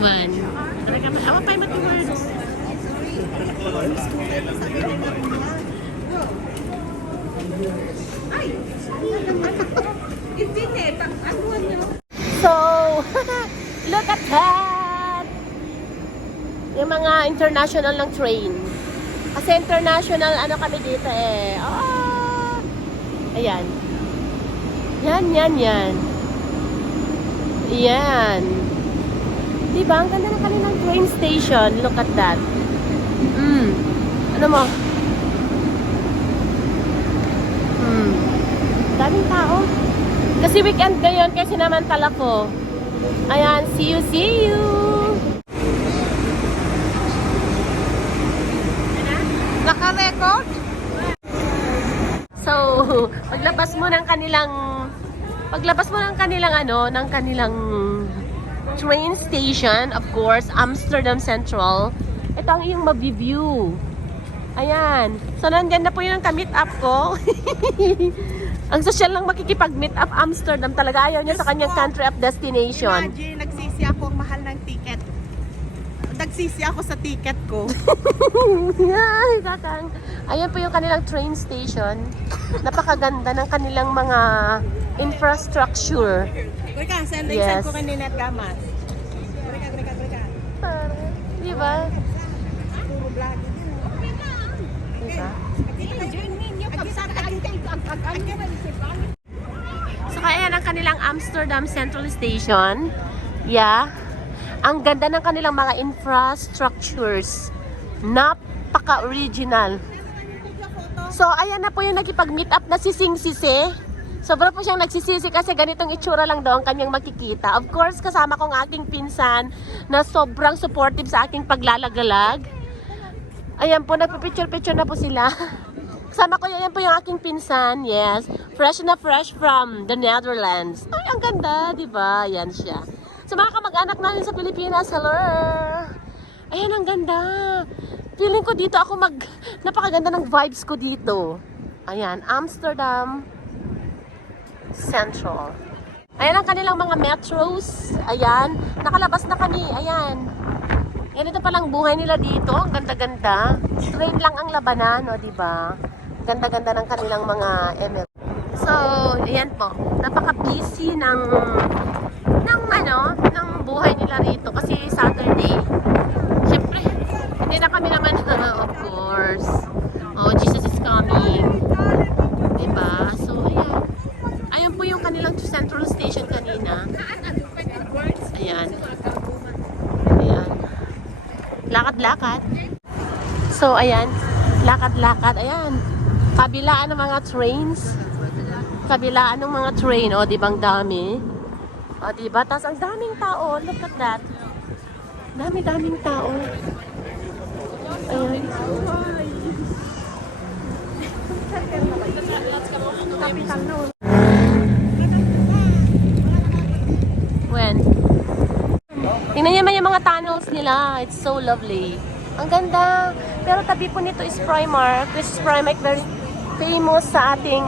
One. Talaga man. Awa pa yung mati words. So, look at that! Yung mga international ng train. Kasi international, ano kami dito eh. Oh! Ayan. Yan. Yan. Diba? Ang ganda ng kanilang train station. Look at that. Ano mo? Daming tao. Kasi weekend ngayon, kasi sinamantala ko. Ayan, see you! Naka-record? So, paglabas mo ng kanilang train station, of course, Amsterdam Central. Ito ang iyong mabiview. Ayan. So, nandyan na po yung ka-meet up ko. Ang social lang makikipag-meet up Amsterdam. Talaga ayaw niya sa kanyang country of destination. Imagine, nagsisi ako ang mahal ng ticket. Nagsisi ako sa ticket ko. Ay, tatang. Ayan po yung kanilang train station. Napakaganda ng kanilang mga infrastructure. Kuya, send Yes. ko kanina at gamas. Kuya. Di ba? Puro vlog. Diba? So kaya ang kanilang Amsterdam Central Station. Yeah. Ang ganda ng kanilang mga infrastructures. Napaka-original. So ayan na po yung nakipag-meet up na si Sing Sise. Sobra po siyang nagsisisi kasi ganitong itsura lang daw ang kanyang makikita. Of course, kasama kong aking pinsan na sobrang supportive sa aking paglalagalag. Ayan po, nagpipicture-picture na po sila. Kasama ko yan po yung aking pinsan, yes. Fresh na fresh from the Netherlands. Ay, ang ganda, di ba? Yan siya. So mga kamag-anak namin sa Pilipinas, hello! Ayan, ang ganda. Feeling ko dito ako napakaganda ng vibes ko dito. Ayan, Amsterdam Central. Ayan ang kanilang mga metros. Ayan, nakalabas na kami. Ayan. Ganito palang buhay nila dito. Ang ganda-ganda. Straight lang ang labanan, no, di ba? Ganda-ganda ng kanilang mga ML. So, ayan po. Napaka-busy ng buhay nila rito kasi Saturday. Siyempre, hindi na kami naman of course. Oh, Jesus is coming. Di ba? So, ayan. Ayan po yung kanilang Central Station kanina. Ayan. Ayan. Lakad-lakad. So, ayan. Lakad-lakad. Ayan. Kabilaan ng mga trains. Kabilaan ng mga train. O, di ba ang dami? O, di ba? Tapos ang daming tao. Look at that. Dami-daming tao. Ayan. When? Tingnan niyo yung mga tunnels nila. It's so lovely. Ang ganda. Pero tabi po nito is Primark. This is Primark, very famous sa ating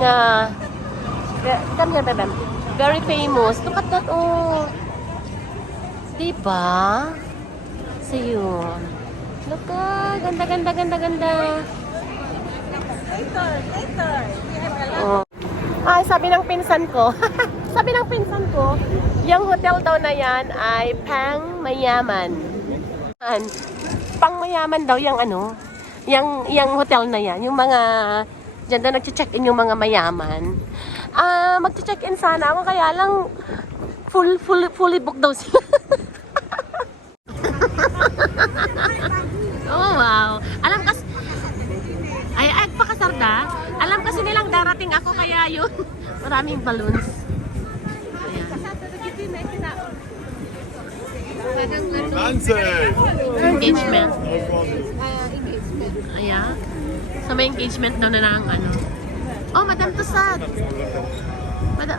come here, bebem. Very famous. Look at that, oh. Diba? So yun. Look at, ganda. Later. Oh. Ay, sabi ng pinsan ko, yung hotel daw na yan ay pang mayaman. Pang mayaman daw yung yung hotel na yan. Yung mga, dyan daw nag-check-in yung mga mayaman. Mag-check-in sana ako, kaya lang fully booked daw sila. Oh, wow. Alam kasi, ay pakasarda. Alam kasi nilang darating ako, kaya yun. Maraming balloons. Engagement. Ayan. So may engagement daw na ng Oh, Madam Tusad.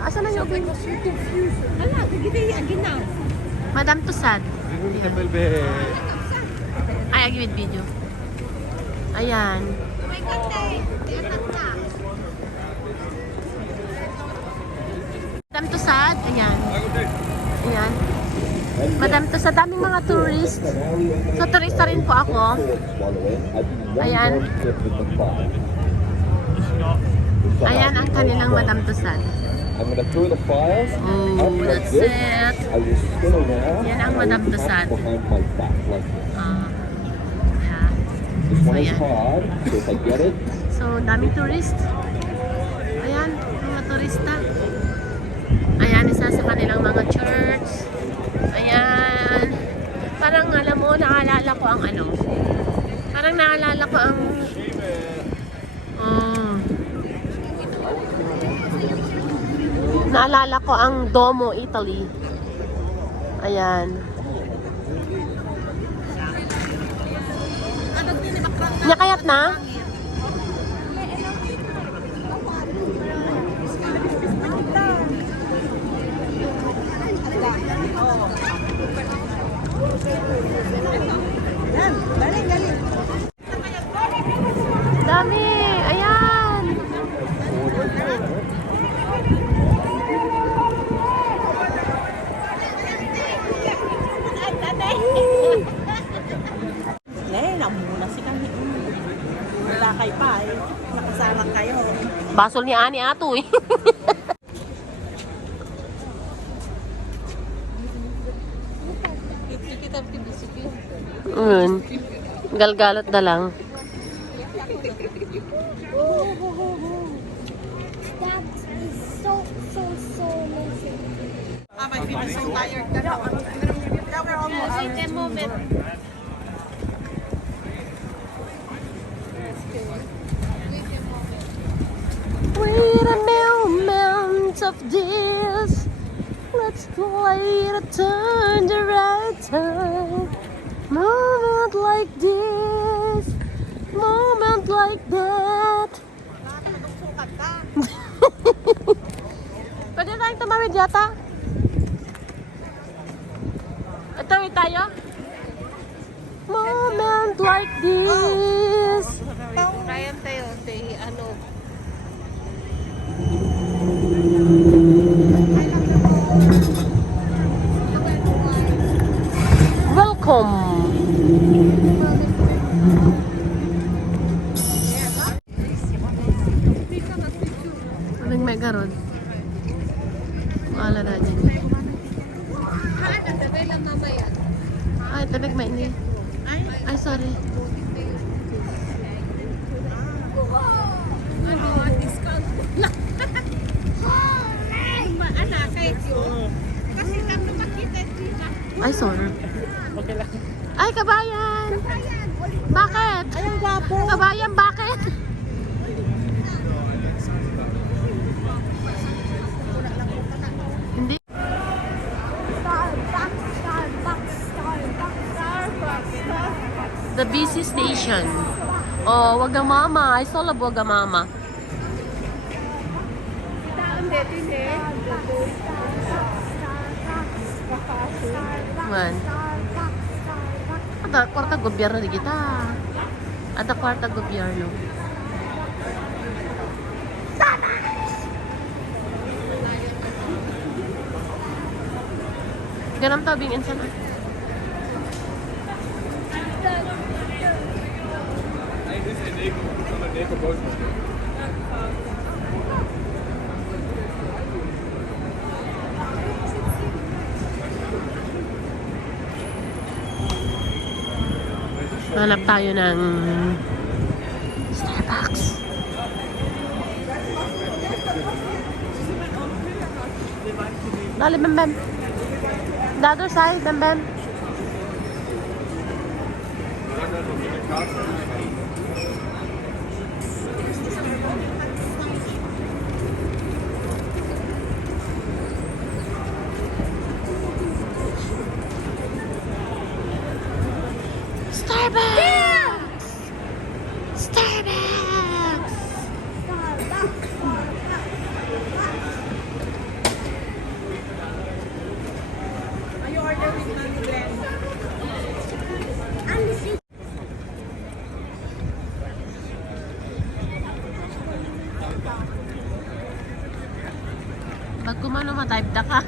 Asan na yung Madam Tusad. Ay, agi with video. Ayan. Madam Tusad. Ayan. Madam to sa daming mga tourist. So turista rin po ako. Ayan. Ayan ang kanilang Madam Tussad. I'm gonna throw the fire. Oh, that's it. I will spin around. Yan ang Madam Tussad. Behind my back like this. Yeah. This one So, is yan. hard, so if I get it, So, daming tourist. Ayan, mga turista. Ayan, isa sa kanilang mga church. Ayan. Parang alam mo, naalala ko ang ano. Parang naalala ko ang... naalala ko ang Duomo, Italy. Ayan. Nakayat na? Yan, galing, galing. Dami! Ayan! Namuna si kami. Wala kayo pa eh. Nakasama kayo. Basol ni Ani ato eh. Galgalot na lang. My feet are so tired. Yeah, we're almost. Wait a moment of this. Let's play to turn the right time. Moment like this. Moment like that. Pwede tayong tumawid yata? Tawid tayo? Moment like this. Ryan tayo, ano. Welcome. Anong may garod? Wala na dyan. Ay, tanig may ini. Ay, sorry. Ay, sorry. Ay, kabayan! Bakit? Ay, ang gwapo. Kabayan, bakit? Hindi. The busy station. Oh, Wagamama. I saw la Wagamama. Man. Ada kwarta gobyerno di kita. Ada kwarta gobyerno. Ganam tabing insan. Hanap tayo ng Starbucks. Dali, Bem Bem. The other side, Bem Bem. Starbucks! Starbucks! Are you ordering Mami Glenn? Pag kumano ma-type na ka.